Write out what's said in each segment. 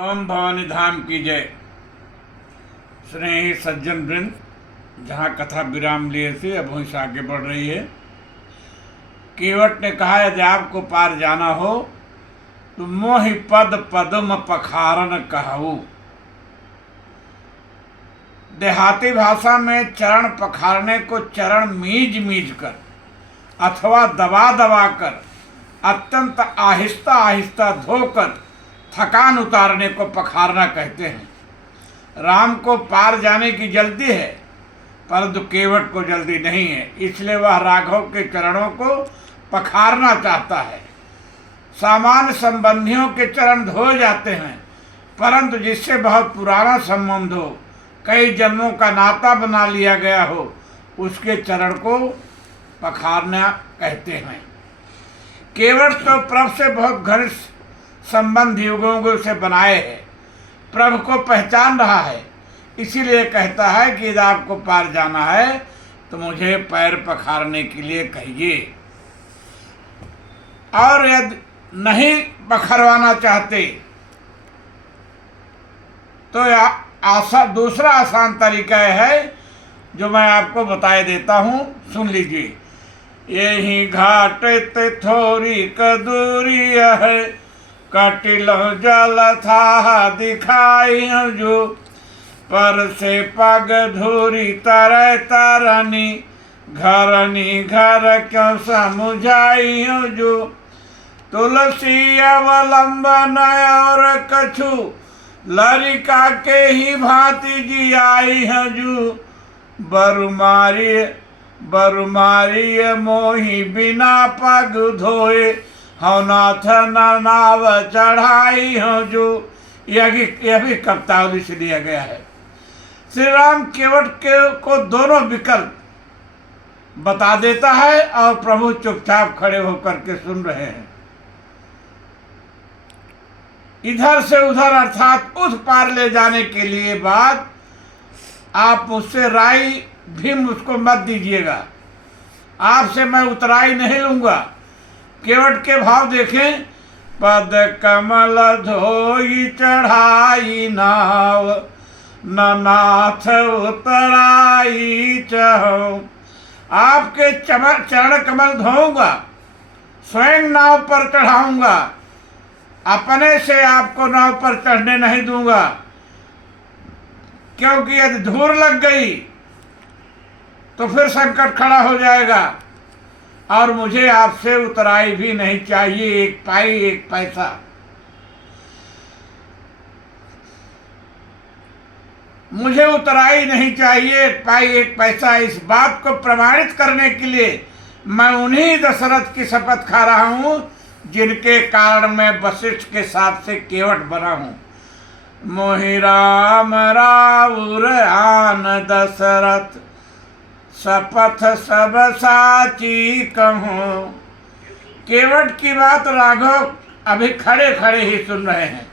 ओम भवानी धाम की जय। स्नेही सज्जन वृंद, जहाँ कथा विराम लिए थे अब वहीं से आगे बढ़ रही है। केवट ने कहा, यदि आपको पार जाना हो तो मोहि पद पदम पखारन कहू। देहाती भाषा में चरण पखारने को चरण मीज मीज कर अथवा दबा दबा कर अत्यंत आहिस्ता आहिस्ता धोकर थकान उतारने को पखारना कहते हैं। राम को पार जाने की जल्दी है, परंतु केवट को जल्दी नहीं है, इसलिए वह राघव के चरणों को पखारना चाहता है। सामान्य संबंधियों के चरण धोए जाते हैं, परंतु जिससे बहुत पुराना संबंध हो, कई जन्मों का नाता बना लिया गया हो, उसके चरण को पखारना कहते हैं। केवट तो प्रभु से बहुत घनिष्ठ संबंध युगों से बनाए है, प्रभु को पहचान रहा है, इसीलिए कहता है कि यदि आपको पार जाना है तो मुझे पैर पखारने के लिए कहिए, और यदि नहीं पखरवाना चाहते तो दूसरा आसान तरीका है जो मैं आपको बताए देता हूँ, सुन लीजिए। यही घाट ते थोड़ी कदूरी है, कटिलो जल था दिखाई जो, पर से पग धूरी तरह तरनी, घरनी घर क्यों समुझाई जो। तुलसी अवलंबन और कछु, लरिका के ही भांति जी आई जो। बरुमारी मोही बिना पग धोए, हौ नाथ नाव चढ़ाई हो जो। यह भी कवितावली से लिया गया है। श्री राम केवट को दोनों विकल्प बता देता है और प्रभु चुपचाप खड़े होकर के सुन रहे हैं। इधर से उधर अर्थात उस पार ले जाने के लिए बात आप मुझसे राय भी मुझको मत दीजिएगा, आपसे मैं उतराई नहीं लूंगा। केवट के भाव देखें। पद कमल धोई चढ़ाई नाव, न नाथ उतराई चहो। आपके चरण कमल धोऊंगा, स्वयं नाव पर चढ़ाऊंगा, अपने से आपको नाव पर चढ़ने नहीं दूंगा, क्योंकि यदि धूल लग गई तो फिर संकट खड़ा हो जाएगा, और मुझे आपसे उतराई भी नहीं चाहिए, एक पाई एक पैसा। मुझे उतराई नहीं चाहिए, एक पाई एक पैसा। इस बात को प्रमाणित करने के लिए मैं उन्हीं दशरथ की शपथ खा रहा हूं जिनके कारण मैं वशिष्ठ के साथ से केवट बना हूं। मोहि राम राउर आन दशरथ, शपथ सब साची कहूं। केवट की बात राघव अभी खड़े खड़े ही सुन रहे हैं।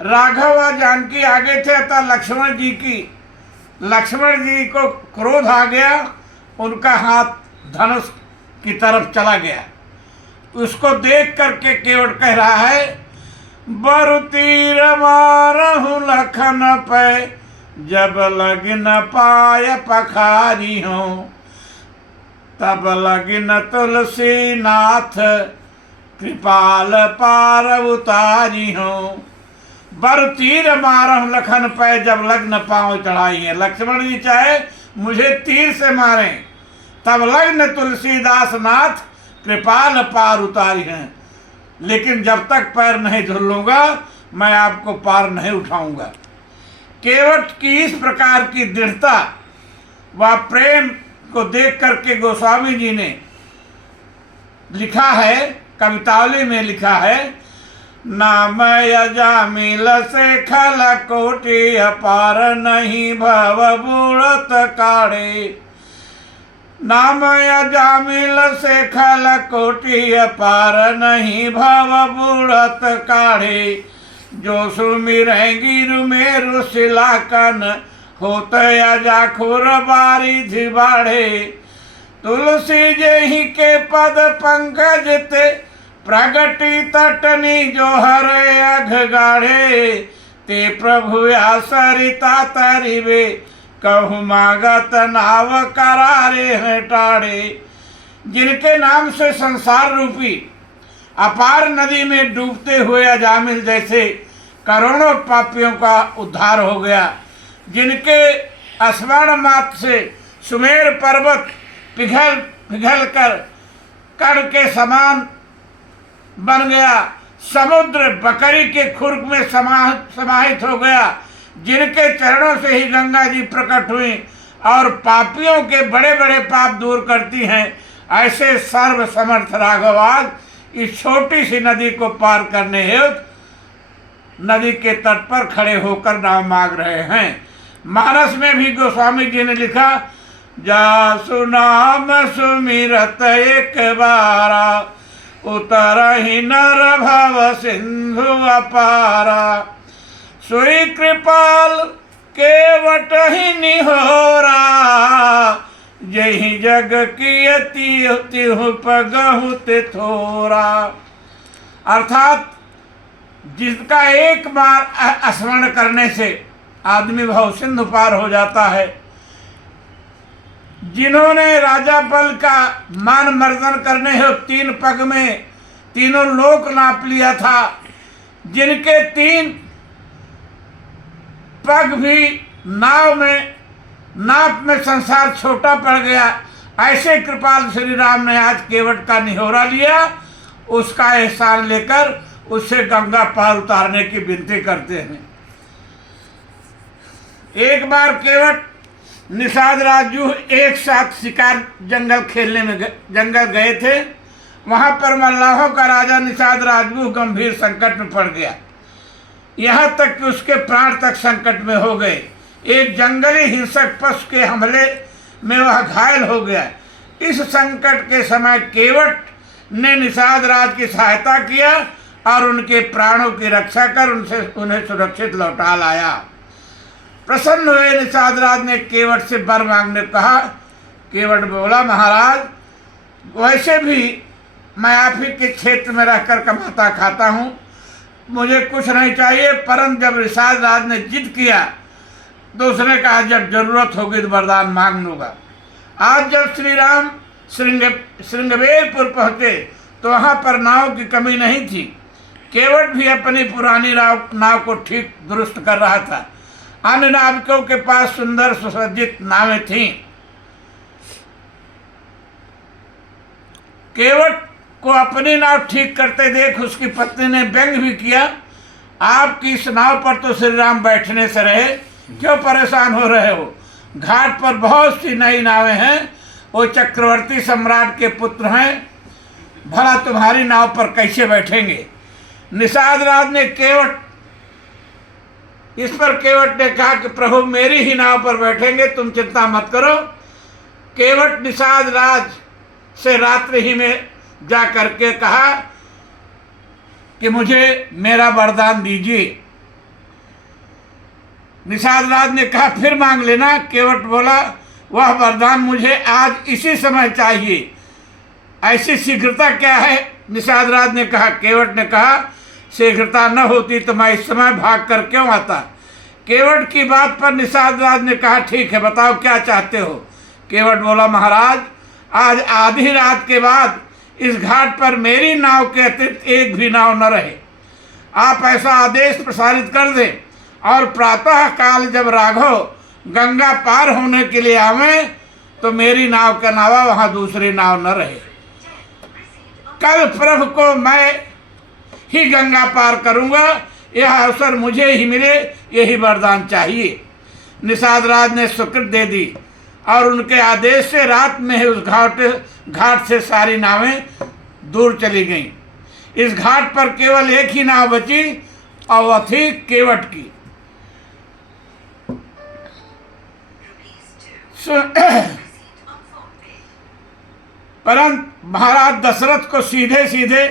राघव और जानकी आगे थे, अतः लक्ष्मण जी को क्रोध आ गया, उनका हाथ धनुष की तरफ चला गया। उसको देख करके केवट कह रहा है, बरु तीर मारहु लखन पे, जब लगिन पाय पखारी हो, तब लगिन तुलसी नाथ, कृपाल पार उतारी हो। बर तीर मारहु लखन पे, जब लग्न पांव चढ़ाई है। लक्ष्मण जी चाहे मुझे तीर से मारें, तब लग्न तुलसीदास नाथ, कृपाल पार उतारी हैं, लेकिन जब तक पैर नहीं धुल लूंगा मैं आपको पार नहीं उठाऊंगा। केवट की इस प्रकार की दृढ़ता व प्रेम को देख करके गोस्वामी जी ने लिखा है, कवितावली में लिखा है, नाम यजामिल से खल कोटि, अपार नहीं भव बूढ़त काढ़े। नाम यजामिल से खल कोटि, अपार नहीं भव बूढ़त काढ़े। जो सुमिरेंगी रुमेरु शिलाकन, होत अजा खुर बारी धिबाढ़े। तुलसी जही के पद पंकज ते, प्रगति तटनी जो हरे बाघ गाढ़े, ते प्रभु या सरिता तरिवे, कहु मागत नाव करारे हैं टाड़े। जिनके नाम से संसार रूपी अपार नदी में डूबते हुए अजामिल जैसे करोड़ों पापियों का उद्धार हो गया, जिनके स्मरण मात्र से सुमेर पर्वत पिघल पिघल कर कण के समान बन गया, समुद्र बकरी के खुर्क में समाहित हो गया, जिनके चरणों से ही गंगा जी प्रकट हुई और पापियों के बड़े बड़े पाप दूर करती हैं, ऐसे सर्व समर्थ राघवाद इस छोटी सी नदी को पार करने हेतु नदी के तट पर खड़े होकर नाव मांग रहे हैं। मानस में भी गोस्वामी जी ने लिखा, जासु नाम सुमिरत एक बारा, उतर ही नर भव सिंधु अपारा, सोई कृपाल केवट ही निहोरा, जही जग की तिहु पगहु ते थोरा। अर्थात जिसका एक बार स्मरण करने से आदमी भव सिंधु पार हो जाता है, जिन्होंने राजा बल का मान मर्दन करने हो 3 पग में तीनों लोक नाप लिया था, जिनके 3 पग भी नाप में संसार छोटा पड़ गया, ऐसे कृपाल श्री राम ने आज केवट का निहोरा लिया, उसका एहसान लेकर उससे गंगा पार उतारने की विनती करते हैं। एक बार केवट निषाद राजू एक साथ शिकार जंगल खेलने में जंगल गए थे। वहां पर मल्लाहों का राजा निषाद राजू गंभीर संकट में पड़ गया, यहाँ तक कि उसके प्राण तक संकट में हो गए। एक जंगली हिंसक पशु के हमले में वह घायल हो गया। इस संकट के समय केवट ने निषाद राज की सहायता किया और उनके प्राणों की रक्षा कर उन्हें सुरक्षित लौटा लाया। प्रसन्न हुए निषाद राज ने केवट से वर मांगने को कहा। केवट बोला, महाराज वैसे भी मैं आप ही के क्षेत्र में रहकर कमाता खाता हूँ, मुझे कुछ नहीं चाहिए। परंतु जब निषाद राज ने जिद किया तो उसने कहा, जब जरूरत होगी तो वरदान मांग लूँगा। आज जब श्री राम श्रृंगवेरपुर पहुँचे तो वहाँ पर नाव की कमी नहीं थी। केवट भी अपनी पुरानी नाव को ठीक दुरुस्त कर रहा था। अन्य नाविकों के पास सुंदर सुसज्जित नावें थीं। केवट को अपनी नाव ठीक करते देख उसकी पत्नी ने व्यंग भी किया, आपकी इस नाव पर तो श्री राम बैठने से रहे, क्यों परेशान हो रहे हो? घाट पर बहुत सी नई नावें हैं, वो चक्रवर्ती सम्राट के पुत्र हैं, भला तुम्हारी नाव पर कैसे बैठेंगे? निषाद राज ने इस पर केवट ने कहा कि प्रभु मेरी ही नाव पर बैठेंगे, तुम चिंता मत करो। केवट निषाद राज से रात्रि ही में जा करके कहा कि मुझे मेरा वरदान दीजिए। निषाद राज ने कहा फिर मांग लेना। केवट बोला, वह वरदान मुझे आज इसी समय चाहिए। ऐसी शीघ्रता क्या है? निषाद राज ने कहा। केवट ने कहा, शीघ्रता न होती तो मैं इस समय भाग कर क्यों आता? केवट की बात पर निषाद राज ने कहा, ठीक है, बताओ क्या चाहते हो? केवट बोला, महाराज आज आधी रात के बाद इस घाट पर मेरी नाव के अतिरिक्त एक भी नाव न रहे। आप ऐसा आदेश प्रसारित कर दें और प्रातः काल जब राघव गंगा पार होने के लिए आवें तो मेरी नाव के अलावा वहाँ दूसरी नाव न रहे। कल प्रभु को मैं ही गंगा पार करूँगा, यह अवसर मुझे ही मिले, यही वरदान चाहिए। निषाद राज ने स्वीकृति दे दी और उनके आदेश से रात में ही उस घाट से सारी नावें दूर चली गईं। इस घाट पर केवल एक ही नाव बची और वह थी केवट की। परंतु महाराज दशरथ को सीधे सीधे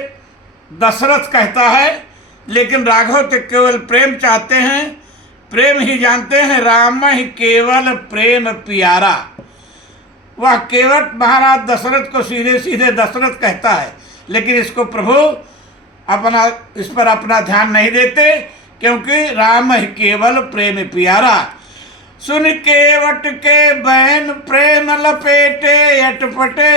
दशरथ कहता है, लेकिन राघव तो केवल प्रेम चाहते हैं, प्रेम ही जानते हैं। राम ही केवल प्रेम प्यारा। वह केवट महाराज दशरथ को सीधे सीधे दशरथ कहता है, लेकिन इसको प्रभु अपना इस पर अपना ध्यान नहीं देते, क्योंकि राम ही केवल प्रेम प्यारा। सुन केवट के बैन प्रेम लपेटे, अटपटे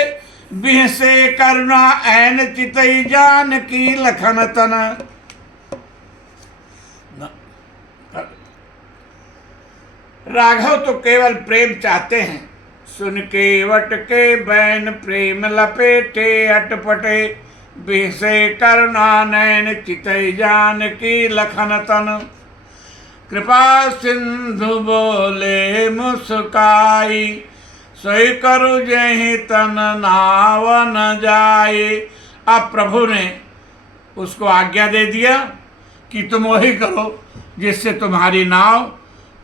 बिहसे करुणा ऐन चितई जान की लखन तन। राघव तो केवल प्रेम चाहते हैं। सुन केवट के बैन प्रेम लपेटे, अटपटे बिहसे करुणा नैन चितई जान की लखन तन। कृपा सिंधु बोले मुस्काई, सोई करु जहि तन नाव न जाए। अब प्रभु ने उसको आज्ञा दे दिया कि तुम वही करो जिससे तुम्हारी नाव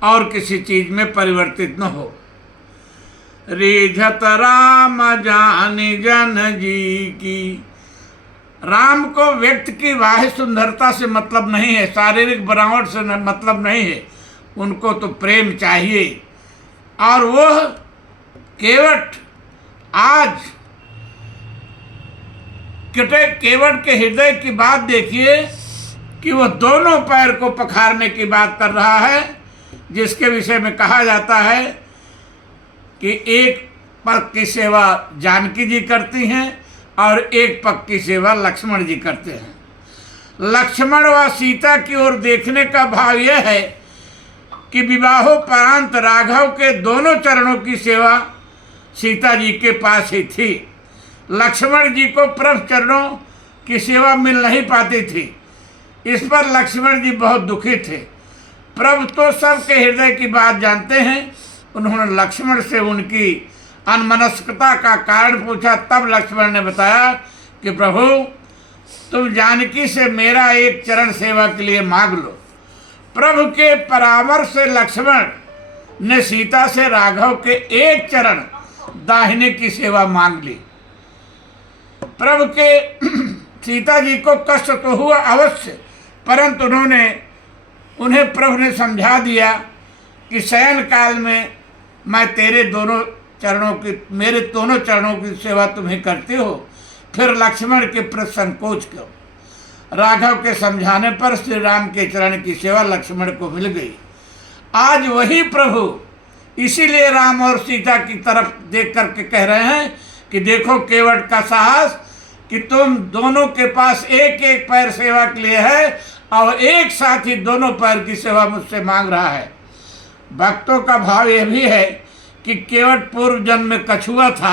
और किसी चीज में परिवर्तित न हो। रिझत राम जानी जन जी की। राम को व्यक्ति की बाह्य सुंदरता से मतलब नहीं है, शारीरिक बनावट से मतलब नहीं है, उनको तो प्रेम चाहिए। और वह केवट आज केवट के हृदय की बात देखिए कि वह दोनों पैर को पखारने की बात कर रहा है, जिसके विषय में कहा जाता है कि एक पग की सेवा जानकी जी करती हैं और एक पग की सेवा लक्ष्मण जी करते हैं। लक्ष्मण व सीता की ओर देखने का भाव यह है कि विवाहोपरांत राघव के दोनों चरणों की सेवा सीता जी के पास ही थी। लक्ष्मण जी को प्रभु चरणों की सेवा मिल नहीं पाती थी। इस पर लक्ष्मण जी बहुत दुखी थे। प्रभु तो सबके हृदय की बात जानते हैं। उन्होंने लक्ष्मण से उनकी अनमनस्कता का कारण पूछा। तब लक्ष्मण ने बताया कि प्रभु, तुम जानकी से मेरा एक चरण सेवा के लिए मांग लो। प्रभु के परामर्श से लक्ष्मण ने सीता से राघव के एक चरण दाहिने की सेवा मांग ली। प्रभु के सीता जी को कष्ट तो हुआ अवश्य, परंतु उन्हें प्रभु ने समझा दिया कि शयन काल में मैं मेरे दोनों चरणों की सेवा तुम्हें करते हो। फिर लक्ष्मण के प्रति संकोच क्यों? राघव के समझाने पर श्री राम के चरण की सेवा लक्ष्मण को मिल गई। आज वही प्रभु इसीलिए राम और सीता की तरफ देख करके कह रहे हैं कि देखो केवट का साहस कि तुम दोनों के पास एक एक पैर सेवा के लिए है और एक साथ ही दोनों पैर की सेवा मुझसे मांग रहा है। भक्तों का भाव यह भी है कि केवट पूर्व जन्म में कछुआ था।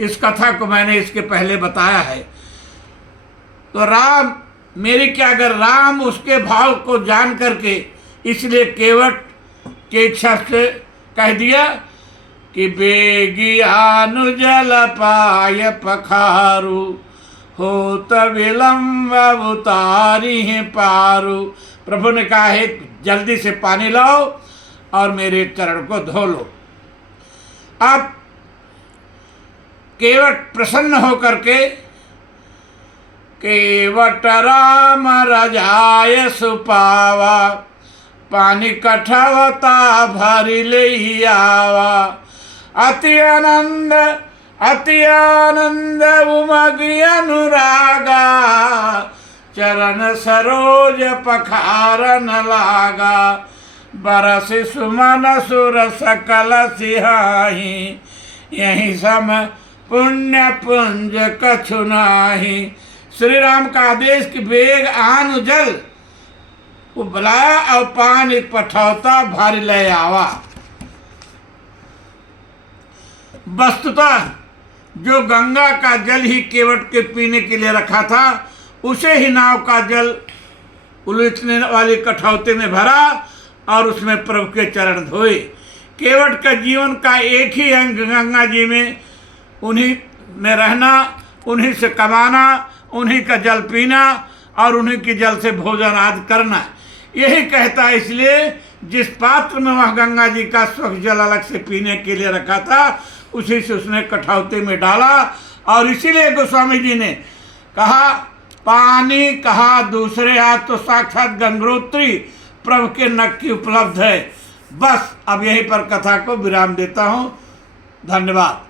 इस कथा को मैंने इसके पहले बताया है। तो राम मेरी क्या, अगर राम उसके भाव को जान करके इसलिए केवट के इच्छा से कह दिया कि बेगियानु जल पाय पखारू, हो विलम्ब उतारी है पारू। प्रभु ने कहा है जल्दी से पानी लाओ और मेरे चरण को धो लो। अब केवट प्रसन्न होकर के केवट राम रजाय सुपावा, पानी कठवता भरी ले आवा। अति आनंद उमगी अनुरागा, चरण सरोज पखारन लागा। बरस सुमन सुर सकल सिहाही, यही सम पुण्य पुंज कछु नाही। श्री राम का आदेश कि बेग आन जल वो बुलाया और पानी पठौता भारी ले आवा। वस्तुतः जो गंगा का जल ही केवट के पीने के लिए रखा था, उसे ही नाव का जल उलटने वाले कठौते में भरा और उसमें प्रभु के चरण धोए। केवट का जीवन का एक ही अंग गंगा जी में, उन्हीं में रहना, उन्हीं से कमाना, उन्हीं का जल पीना और उन्हीं के जल से भोजन आदि करना। यही कहता है। इसलिए जिस पात्र में वह गंगा जी का स्वच्छ जल अलग से पीने के लिए रखा था, उसी से उसने कठौते में डाला। और इसीलिए गोस्वामी जी ने कहा पानी कहा दूसरे हाथ, तो साक्षात गंगोत्री प्रभु के नख की उपलब्ध है। बस अब यहीं पर कथा को विराम देता हूँ। धन्यवाद।